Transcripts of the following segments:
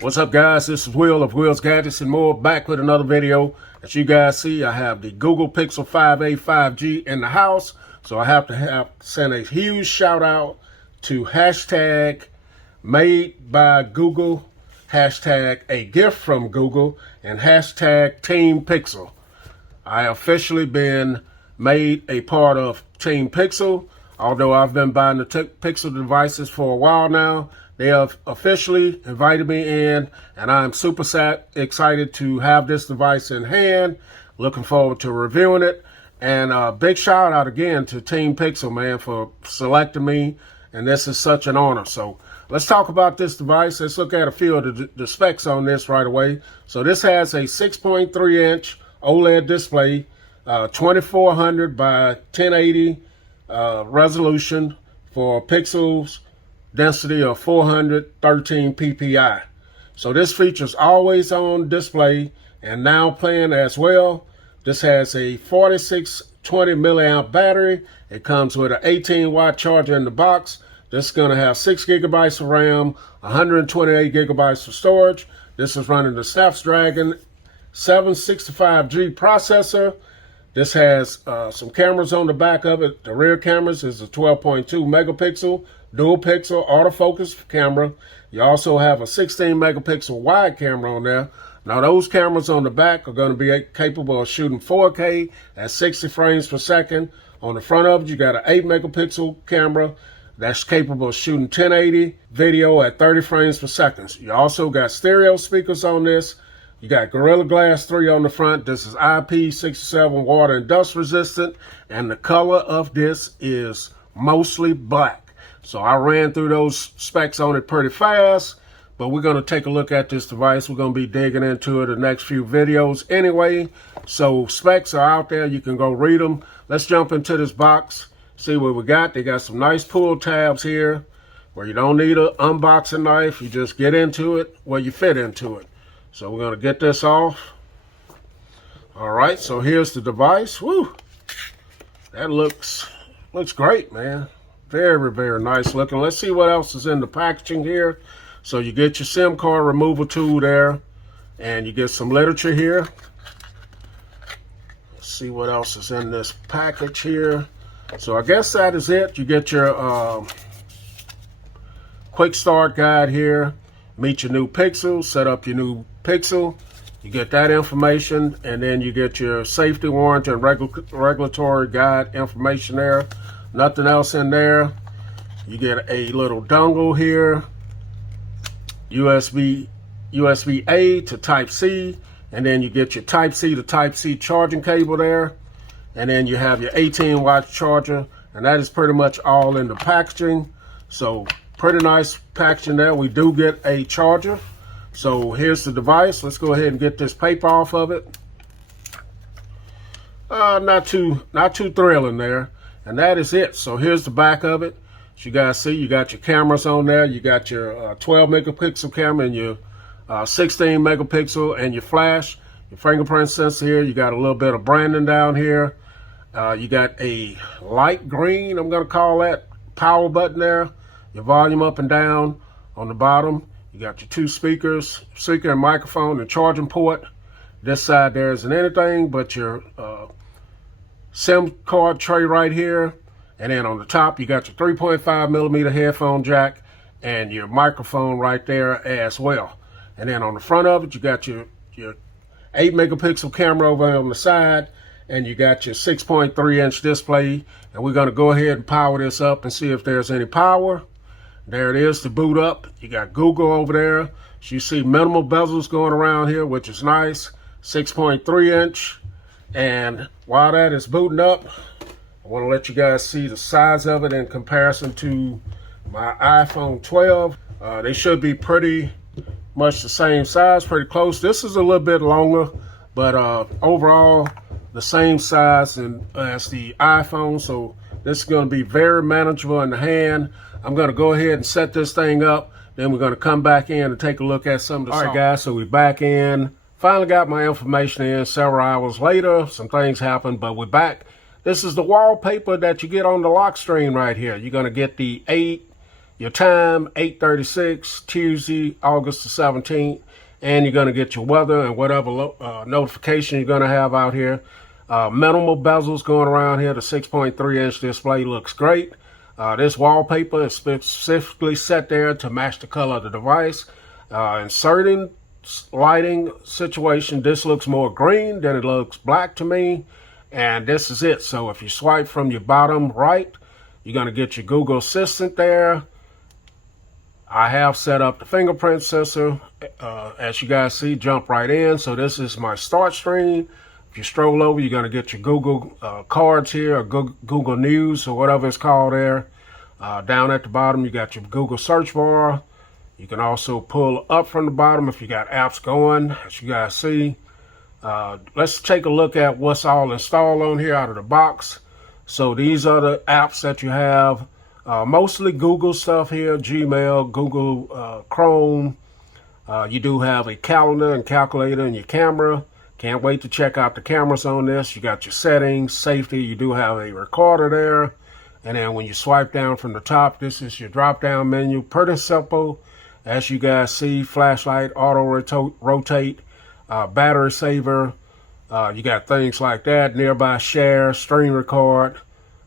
What's up, guys? This is Will of Will's Gadgets and More, back with another video. As you guys see, I have the Google Pixel 5a 5G in the house, so I have to send a huge shout out to hashtag made by Google, hashtag a gift from Google, and hashtag Team Pixel. I officially been made a part of Team Pixel, although I've been buying the Pixel devices for a while now. They have officially invited me in, and I'm super excited to have this device in hand. Looking forward to reviewing it. And a big shout out again to Team Pixel, man, for selecting me. And this is such an honor. So let's talk about this device. Let's look at a few of the specs on this right away. So this has a 6.3 inch OLED display, 2400 by 1080 resolution for pixels, density of 413 ppi. So this features always on display and now playing as well. This has a 4620 milliamp battery. It comes with an 18 watt charger in the box. This is going to have 6 gigabytes of RAM, 128 gigabytes of storage. This is running the Snapdragon 765G processor. This has some cameras on the back of it. The rear cameras is a 12.2 megapixel dual pixel autofocus camera. You also have a 16 megapixel wide camera on there. Now those cameras on the back are going to be capable of shooting 4K at 60 frames per second. On the front of it, you got an 8 megapixel camera that's capable of shooting 1080 video at 30 frames per second. You also got stereo speakers on this. You got Gorilla Glass 3 on the front. This is IP67 water and dust resistant, and the color of this is mostly black. So I ran through those specs on it pretty fast, but we're going to take a look at this device. We're going to be digging into it the next few videos anyway. So specs are out there. You can go read them. Let's jump into this box, see what we got. They got some nice pull tabs here where you don't need an unboxing knife. You just get into it where you fit into it. So we're going to get this off. All right, so here's the device. Woo! That looks great, man. Very, very nice looking. Let's see what else is in the packaging here. So you get your SIM card removal tool there, and you get some literature here. Let's see what else is in this package here. So I guess that is it. You get your quick start guide here. Meet your new Pixel, set up your new Pixel. You get that information, and then you get your safety warranty and regulatory guide information there. Nothing else in there. You get a little dongle here, USB-A to Type-C, and then you get your Type-C to Type-C charging cable there, and then you have your 18 watt charger, and that is pretty much all in the packaging. So pretty nice packaging there. We do get a charger. So here's the device. Let's go ahead and get this paper off of it. Not too thrilling there. And that is it. So here's the back of it. As you guys see, you got your cameras on there. You got your 12 megapixel camera and your 16 megapixel and your flash, your fingerprint sensor here. You got a little bit of branding down here. You got a light green, I'm going to call that, power button there. Your volume up and down on the bottom. You got your two speakers, speaker and microphone, and charging port. This side there isn't anything but your SIM card tray right here, and then on the top you got your 3.5 millimeter headphone jack and your microphone right there as well. And then on the front of it you got your 8 megapixel camera over on the side, and you got your 6.3 inch display. And we're going to go ahead and power this up and see if there's any power. There it is to boot up. You got Google over there. So you see minimal bezels going around here, which is nice. 6.3 inch. And while that is booting up, I want to let you guys see the size of it in comparison to my iPhone 12. They should be pretty much the same size, pretty close. This is a little bit longer, but overall the same size as the iPhone. So this is going to be very manageable in the hand. I'm going to go ahead and set this thing up. Then we're going to come back in and take a look at some of the. All right, guys, so we're back in. Finally got my information in several hours later. Some things happened, but we're back. This is the wallpaper that you get on the lock screen right here. You're going to get the 8 your time, 8:36, Tuesday, August the 17th. And you're going to get your weather and whatever notification you're going to have out here. Minimal bezels going around here. The 6.3-inch display looks great. This wallpaper is specifically set there to match the color of the device. In certain lighting situation, this looks more green than it looks black to me. And this is it. So if you swipe from your bottom right, you're going to get your Google Assistant there. I have set up the fingerprint sensor. As you guys see, jump right in. So this is my start screen. If you stroll over, you're going to get your Google cards here, or Google News, or whatever it's called there. Down at the bottom, you got your Google search bar. You can also pull up from the bottom if you got apps going, as you guys see. Let's take a look at what's all installed on here out of the box. So these are the apps that you have. Mostly Google stuff here, Gmail, Google Chrome. You do have a calendar and calculator in your camera. Can't wait to check out the cameras on this. You got your settings, safety. You do have a recorder there. And then when you swipe down from the top, this is your drop-down menu. Pretty simple. As you guys see, flashlight, auto rotate, battery saver. You got things like that, nearby share, screen record,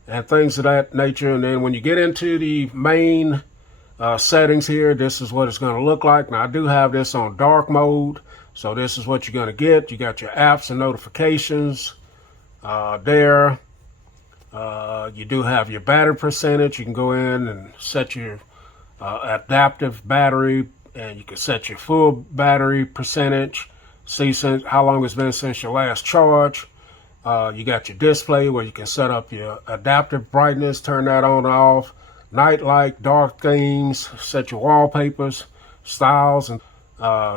and things of that nature. And then when you get into the main settings here, this is what it's going to look like. Now, I do have this on dark mode. So this is what you're going to get. You got your apps and notifications there. You do have your battery percentage. You can go in and set your adaptive battery, and you can set your full battery percentage. See how long it's been since your last charge. You got your display where you can set up your adaptive brightness, turn that on and off. Night light, dark themes, set your wallpapers, styles, and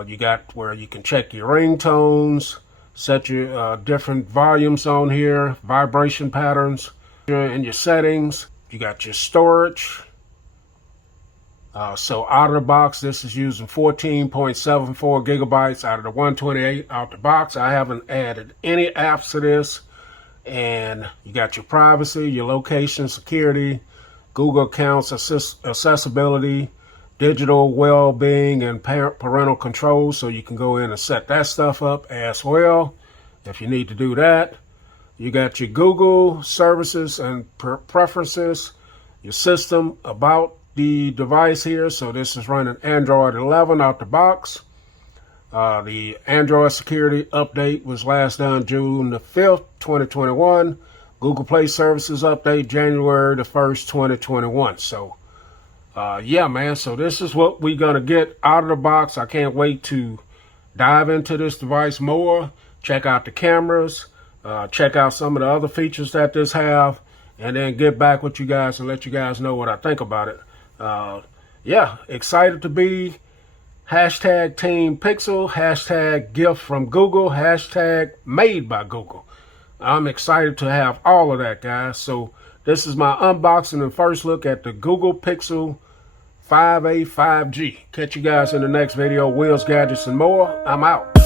you got where you can check your ringtones, set your different volumes on here, vibration patterns. In your settings, you got your storage. So out of the box, this is using 14.74 gigabytes out of the 128 out the box. I haven't added any apps to this. And you got your privacy, your location, security, Google accounts, accessibility, digital well-being, and parental control. So you can go in and set that stuff up as well if you need to do that. You got your Google services and preferences, your system about the device here. So this is running Android 11 out the box. The Android security update was last done June the 5th, 2021. Google Play Services update January the 1st, 2021. So, yeah, man. So this is what we're going to get out of the box. I can't wait to dive into this device more, check out the cameras, check out some of the other features that this have, and then get back with you guys and let you guys know what I think about it. Yeah, excited to be hashtag Team Pixel, hashtag gift from Google, hashtag made by Google. I'm excited to have all of that, guys. So this is my unboxing and first look at the Google Pixel 5a 5G. Catch you guys in the next video. Wheels, Gadgets, and more. I'm out.